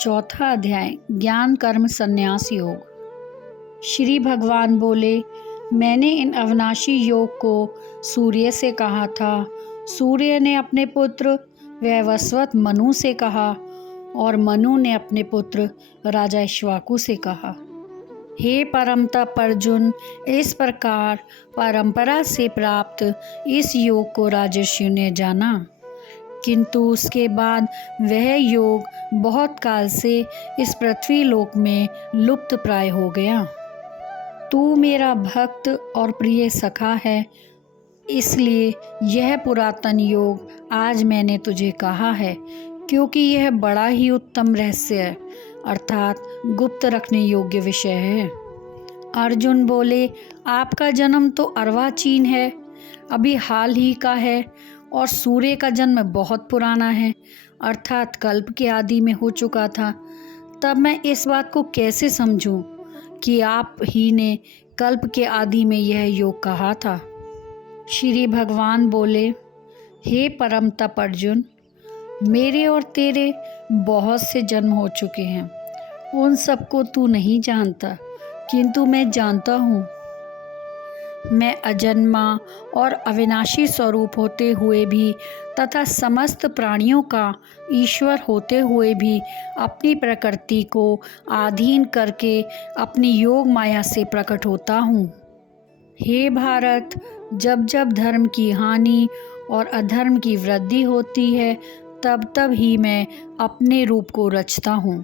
चौथा अध्याय ज्ञान कर्म संन्यास योग। श्री भगवान बोले, मैंने इन अविनाशी योग को सूर्य से कहा था। सूर्य ने अपने पुत्र वैवस्वत मनु से कहा और मनु ने अपने पुत्र राजा इक्ष्वाकु से कहा। हे परम तप अर्जुन, इस प्रकार परंपरा से प्राप्त इस योग को राजर्षियों ने जाना, किंतु उसके बाद वह योग बहुत काल से इस पृथ्वी लोक में लुप्त प्राय हो गया। तू मेरा भक्त और प्रिय सखा है, इसलिए यह पुरातन योग आज मैंने तुझे कहा है, क्योंकि यह बड़ा ही उत्तम रहस्य है, अर्थात गुप्त रखने योग्य विषय है। अर्जुन बोले, आपका जन्म तो अर्वाचीन है, अभी हाल ही का है, और सूर्य का जन्म बहुत पुराना है, अर्थात कल्प के आदि में हो चुका था। तब मैं इस बात को कैसे समझूं कि आप ही ने कल्प के आदि में यह योग कहा था। श्री भगवान बोले, हे परम तप अर्जुन, मेरे और तेरे बहुत से जन्म हो चुके हैं, उन सबको तू नहीं जानता, किंतु मैं जानता हूँ। मैं अजन्मा और अविनाशी स्वरूप होते हुए भी तथा समस्त प्राणियों का ईश्वर होते हुए भी अपनी प्रकृति को अधीन करके अपनी योग माया से प्रकट होता हूँ। हे भारत, जब जब धर्म की हानि और अधर्म की वृद्धि होती है, तब तब ही मैं अपने रूप को रचता हूँ,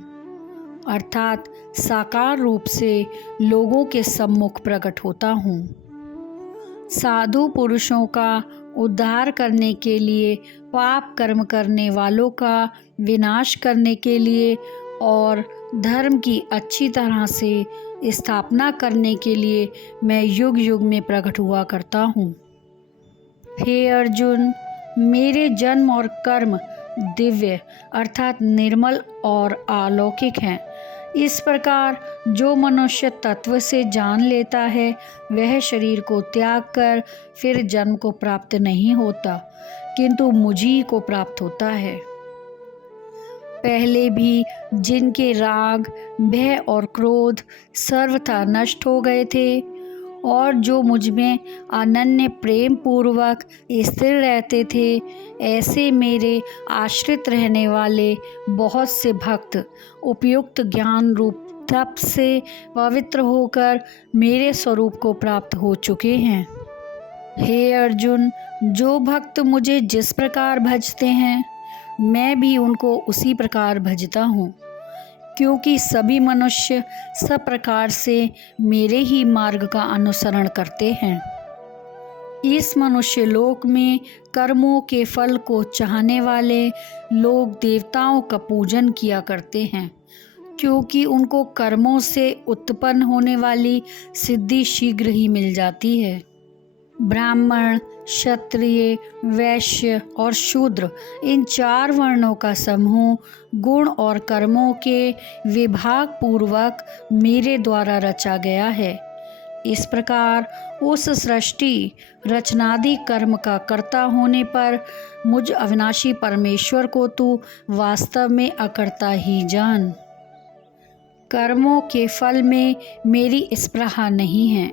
अर्थात साकार रूप से लोगों के सम्मुख प्रकट होता हूँ। साधु पुरुषों का उद्धार करने के लिए, पाप कर्म करने वालों का विनाश करने के लिए और धर्म की अच्छी तरह से स्थापना करने के लिए मैं युग युग में प्रकट हुआ करता हूँ। हे अर्जुन, मेरे जन्म और कर्म दिव्य अर्थात निर्मल और अलौकिक हैं। इस प्रकार जो मनुष्य तत्व से जान लेता है, वह शरीर को त्याग कर फिर जन्म को प्राप्त नहीं होता, किंतु मुझी को प्राप्त होता है। पहले भी जिनके राग, भय और क्रोध सर्वथा नष्ट हो गए थे और जो मुझ में अनन्य प्रेम पूर्वक स्थिर रहते थे, ऐसे मेरे आश्रित रहने वाले बहुत से भक्त उपयुक्त ज्ञान रूप तप से पवित्र होकर मेरे स्वरूप को प्राप्त हो चुके हैं। हे अर्जुन, जो भक्त मुझे जिस प्रकार भजते हैं, मैं भी उनको उसी प्रकार भजता हूँ, क्योंकि सभी मनुष्य सब प्रकार से मेरे ही मार्ग का अनुसरण करते हैं। इस मनुष्य लोक में कर्मों के फल को चाहने वाले लोग देवताओं का पूजन किया करते हैं, क्योंकि उनको कर्मों से उत्पन्न होने वाली सिद्धि शीघ्र ही मिल जाती है। ब्राह्मण, क्षत्रिय, वैश्य और शूद्र, इन चार वर्णों का समूह गुण और कर्मों के विभाग पूर्वक मेरे द्वारा रचा गया है। इस प्रकार उस सृष्टि रचनादि कर्म का कर्ता होने पर मुझ अविनाशी परमेश्वर को तू वास्तव में अकर्ता ही जान। कर्मों के फल में मेरी स्पृहा नहीं है,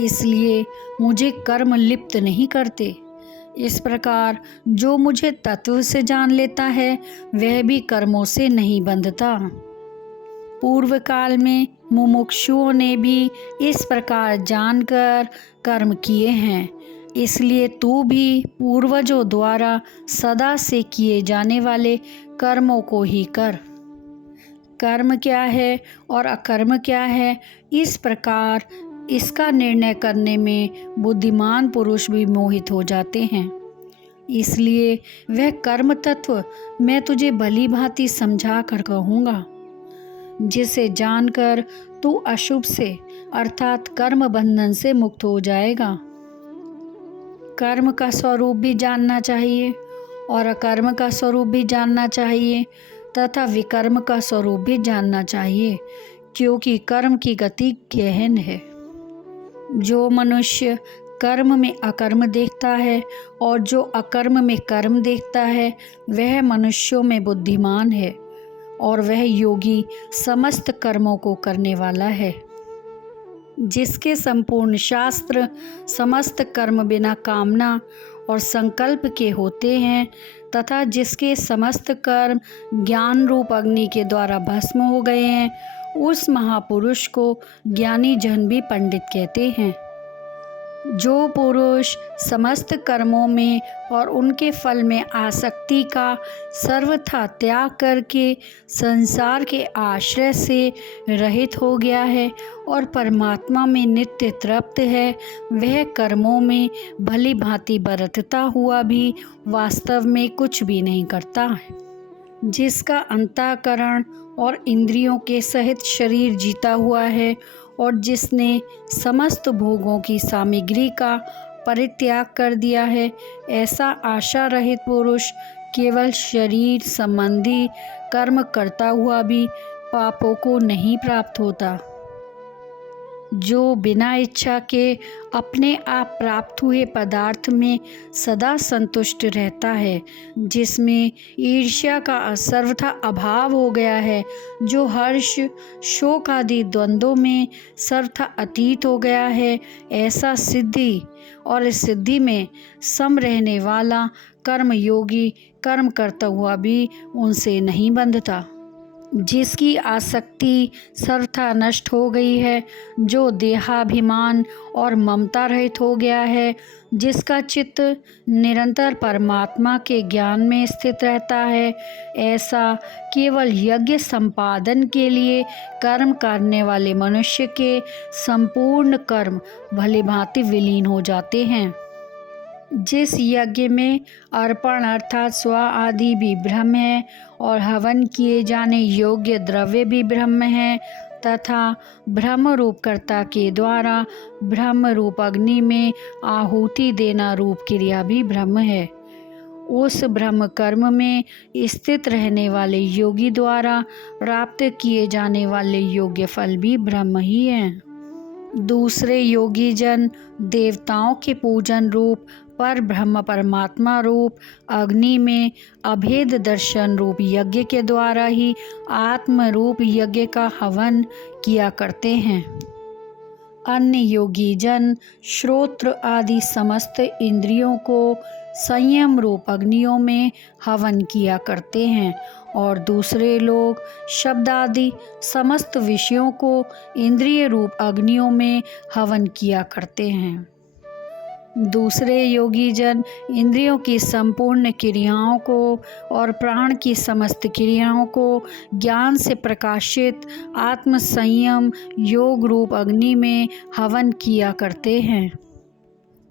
इसलिए मुझे कर्म लिप्त नहीं करते। इस प्रकार जो मुझे तत्व से जान लेता है, वह भी कर्मों से नहीं बंधता। पूर्व काल में मुमुक्षुओं ने भी इस प्रकार जानकर कर्म किए हैं, इसलिए तू भी पूर्वजों द्वारा सदा से किए जाने वाले कर्मों को ही कर। कर्म क्या है और अकर्म क्या है, इस प्रकार इसका निर्णय करने में बुद्धिमान पुरुष भी मोहित हो जाते हैं। इसलिए वह कर्म तत्व मैं तुझे भली भांति समझा कर कहूँगा, जिसे जानकर तू अशुभ से अर्थात कर्म बंधन से मुक्त हो जाएगा। कर्म का स्वरूप भी जानना चाहिए और अकर्म का स्वरूप भी जानना चाहिए तथा विकर्म का स्वरूप भी जानना चाहिए, क्योंकि कर्म की गति गहन है। जो मनुष्य कर्म में अकर्म देखता है और जो अकर्म में कर्म देखता है, वह मनुष्यों में बुद्धिमान है और वह योगी समस्त कर्मों को करने वाला है। जिसके संपूर्ण शास्त्र समस्त कर्म बिना कामना और संकल्प के होते हैं तथा जिसके समस्त कर्म ज्ञान रूप अग्नि के द्वारा भस्म हो गए हैं, उस महापुरुष को ज्ञानी जन भी पंडित कहते हैं। जो पुरुष समस्त कर्मों में और उनके फल में आसक्ति का सर्वथा त्याग करके संसार के आश्रय से रहित हो गया है और परमात्मा में नित्य तृप्त है, वह कर्मों में भली भांति बरतता हुआ भी वास्तव में कुछ भी नहीं करता। जिसका अंतःकरण और इंद्रियों के सहित शरीर जीता हुआ है और जिसने समस्त भोगों की सामग्री का परित्याग कर दिया है, ऐसा आशा रहित पुरुष केवल शरीर संबंधी कर्म करता हुआ भी पापों को नहीं प्राप्त होता। जो बिना इच्छा के अपने आप प्राप्त हुए पदार्थ में सदा संतुष्ट रहता है, जिसमें ईर्ष्या का सर्वथा अभाव हो गया है, जो हर्ष शोक आदि द्वंद्वों में सर्वथा अतीत हो गया है, ऐसा सिद्धि और इस सिद्धि में सम रहने वाला कर्मयोगी कर्म करता हुआ भी उनसे नहीं बंधता। जिसकी आसक्ति सर्वथा नष्ट हो गई है, जो देहाभिमान और ममता रहित हो गया है, जिसका चित्त निरंतर परमात्मा के ज्ञान में स्थित रहता है, ऐसा केवल यज्ञ संपादन के लिए कर्म करने वाले मनुष्य के संपूर्ण कर्म भली भांति विलीन हो जाते हैं। जिस यज्ञ में अर्पण अर्थात स्वा आदि भी ब्रह्म है और हवन किए जाने योग्य द्रव्य भी ब्रह्म है तथा ब्रह्म रूप कर्ता के द्वारा ब्रह्म रूप अग्नि में आहुति देना रूप क्रिया भी ब्रह्म है, उस ब्रह्म कर्म में स्थित रहने वाले योगी द्वारा प्राप्त किए जाने वाले योग्य फल भी ब्रह्म ही हैं। दूसरे योगी जन देवताओं के पूजन रूप पर ब्रह्म परमात्मा रूप अग्नि में अभेद दर्शन रूप यज्ञ के द्वारा ही आत्म रूप यज्ञ का हवन किया करते हैं। अन्य योगी जन श्रोत्र आदि समस्त इंद्रियों को संयम रूप अग्नियों में हवन किया करते हैं और दूसरे लोग शब्द आदि समस्त विषयों को इंद्रिय रूप अग्नियों में हवन किया करते हैं। दूसरे योगी जन इंद्रियों की संपूर्ण क्रियाओं को और प्राण की समस्त क्रियाओं को ज्ञान से प्रकाशित आत्म संयम योग रूप अग्नि में हवन किया करते हैं।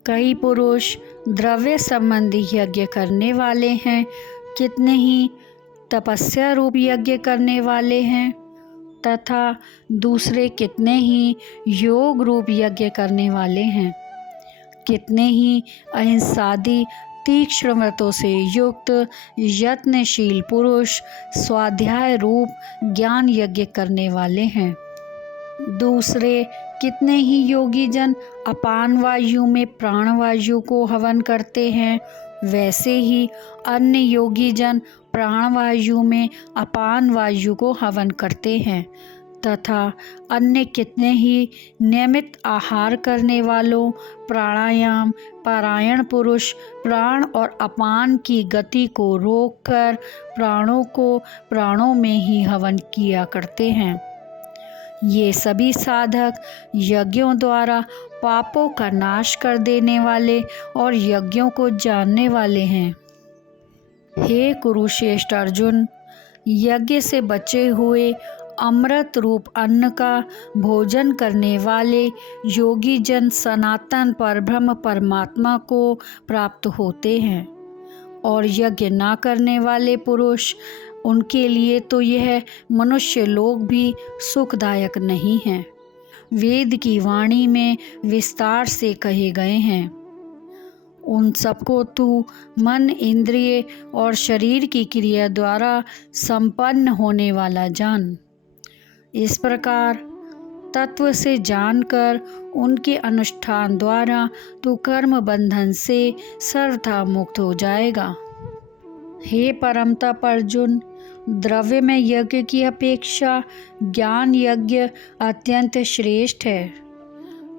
कई पुरुष द्रव्य संबंधी यज्ञ करने वाले हैं, कितने ही तपस्या रूप यज्ञ करने वाले हैं तथा दूसरे कितने ही योग रूप यज्ञ करने वाले हैं। कितने ही अहिंसादि तीक्ष्ण व्रतों से युक्त यत्नशील पुरुष स्वाध्याय रूप ज्ञान यज्ञ करने वाले हैं। दूसरे कितने ही योगी जन अपान वायु में प्राण वायु को हवन करते हैं, वैसे ही अन्य योगी जन प्राण वायु में अपान वायु को हवन करते हैं तथा अन्य कितने ही नियमित आहार करने वालों प्राणायाम पारायण पुरुष प्राण और अपान की गति को रोककर प्राणों को प्राणों में ही हवन किया करते हैं। ये सभी साधक यज्ञों द्वारा पापों का नाश कर देने वाले और यज्ञों को जानने वाले हैं। हे कुरुश्रेष्ठ अर्जुन, यज्ञ से बचे हुए अमृत रूप अन्न का भोजन करने वाले योगी जन सनातन परब्रह्म परमात्मा को प्राप्त होते हैं और यज्ञ ना करने वाले पुरुष, उनके लिए तो यह मनुष्य लोग भी सुखदायक नहीं हैं। वेद की वाणी में विस्तार से कहे गए हैं, उन सबको तू मन इंद्रिय और शरीर की क्रिया द्वारा संपन्न होने वाला जान। इस प्रकार तत्व से जानकर उनके अनुष्ठान द्वारा तू कर्म बंधन से सर्वथा मुक्त हो जाएगा। हे परम तप अर्जुन, द्रव्य में यज्ञ की अपेक्षा ज्ञान यज्ञ अत्यंत श्रेष्ठ है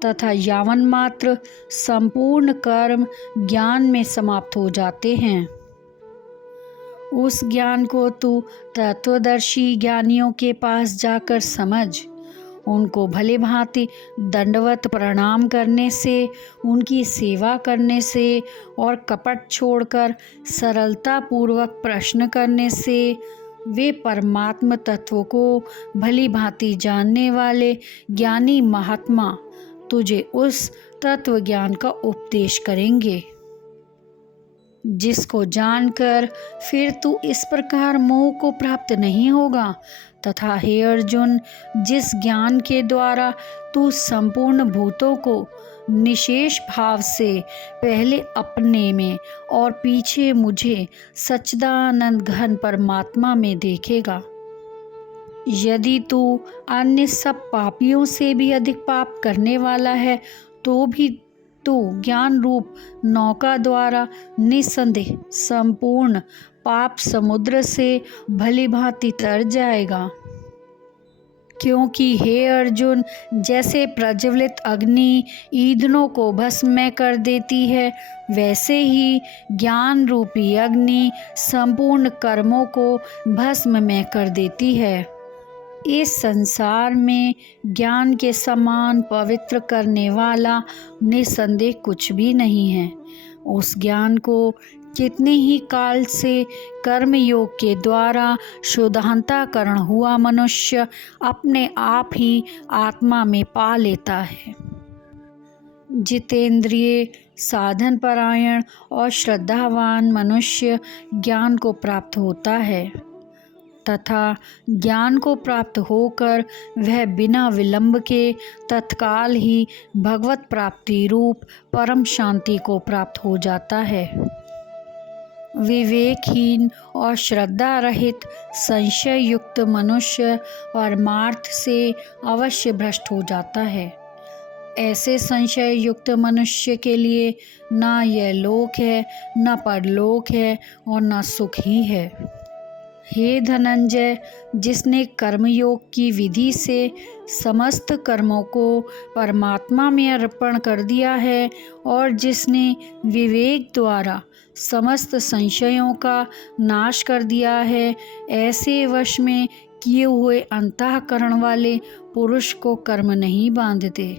तथा यावन मात्र संपूर्ण कर्म ज्ञान में समाप्त हो जाते हैं। उस ज्ञान को तू तत्वदर्शी ज्ञानियों के पास जाकर समझ। उनको भली भांति दंडवत प्रणाम करने से, उनकी सेवा करने से और कपट छोड़कर सरलता पूर्वक प्रश्न करने से वे परमात्म तत्व को भली भांति जानने वाले ज्ञानी महात्मा तुझे उस तत्व ज्ञान का उपदेश करेंगे, जिसको जानकर फिर तू इस प्रकार मोह को प्राप्त नहीं होगा। तथा हे अर्जुन, जिस ज्ञान के द्वारा तू संपूर्ण भूतों को निशेष भाव से पहले अपने में और पीछे मुझे सच्चिदानंद घन परमात्मा में देखेगा, यदि तू अन्य सब पापियों से भी अधिक पाप करने वाला है तो भी तू ज्ञान रूप नौका द्वारा निसंदेह संपूर्ण पाप समुद्र से भली भांति तर जाएगा। क्योंकि हे अर्जुन, जैसे प्रज्वलित अग्नि ईंधनों को भस्म कर देती है, वैसे ही ज्ञान रूपी अग्नि संपूर्ण कर्मों को भस्म में कर देती है। इस संसार में ज्ञान के समान पवित्र करने वाला निसंदेह कुछ भी नहीं है। उस ज्ञान को कितने ही काल से कर्मयोग के द्वारा शुद्धांतकरण हुआ मनुष्य अपने आप ही आत्मा में पा लेता है। जितेंद्रिय, साधन परायण और श्रद्धावान मनुष्य ज्ञान को प्राप्त होता है तथा ज्ञान को प्राप्त होकर वह बिना विलंब के तत्काल ही भगवत प्राप्ति रूप परम शांति को प्राप्त हो जाता है। विवेकहीन और श्रद्धा रहित संशय युक्त मनुष्य परमार्थ से अवश्य भ्रष्ट हो जाता है। ऐसे संशय युक्त मनुष्य के लिए ना यह लोक है, ना परलोक है और ना सुख ही है। हे धनंजय, जिसने कर्मयोग की विधि से समस्त कर्मों को परमात्मा में अर्पण कर दिया है और जिसने विवेक द्वारा समस्त संशयों का नाश कर दिया है, ऐसे वश में किए हुए अंतःकरण वाले पुरुष को कर्म नहीं बांधते।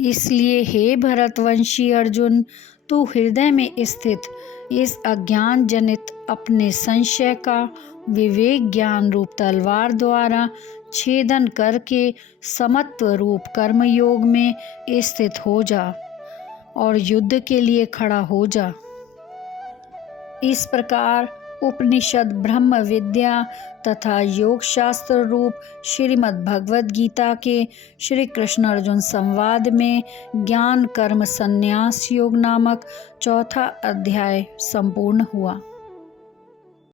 इसलिए हे भरतवंशी अर्जुन, तू हृदय में स्थित इस अज्ञान जनित अपने संशय का विवेक ज्ञान रूप तलवार द्वारा छेदन करके समत्व रूप कर्मयोग में स्थित हो जा और युद्ध के लिए खड़ा हो जा। इस प्रकार उपनिषद, ब्रह्म विद्या तथा योग शास्त्र रूप श्रीमद् भगवद गीता के श्री कृष्ण अर्जुन संवाद में ज्ञान कर्म संन्यास योग नामक चौथा अध्याय संपूर्ण हुआ।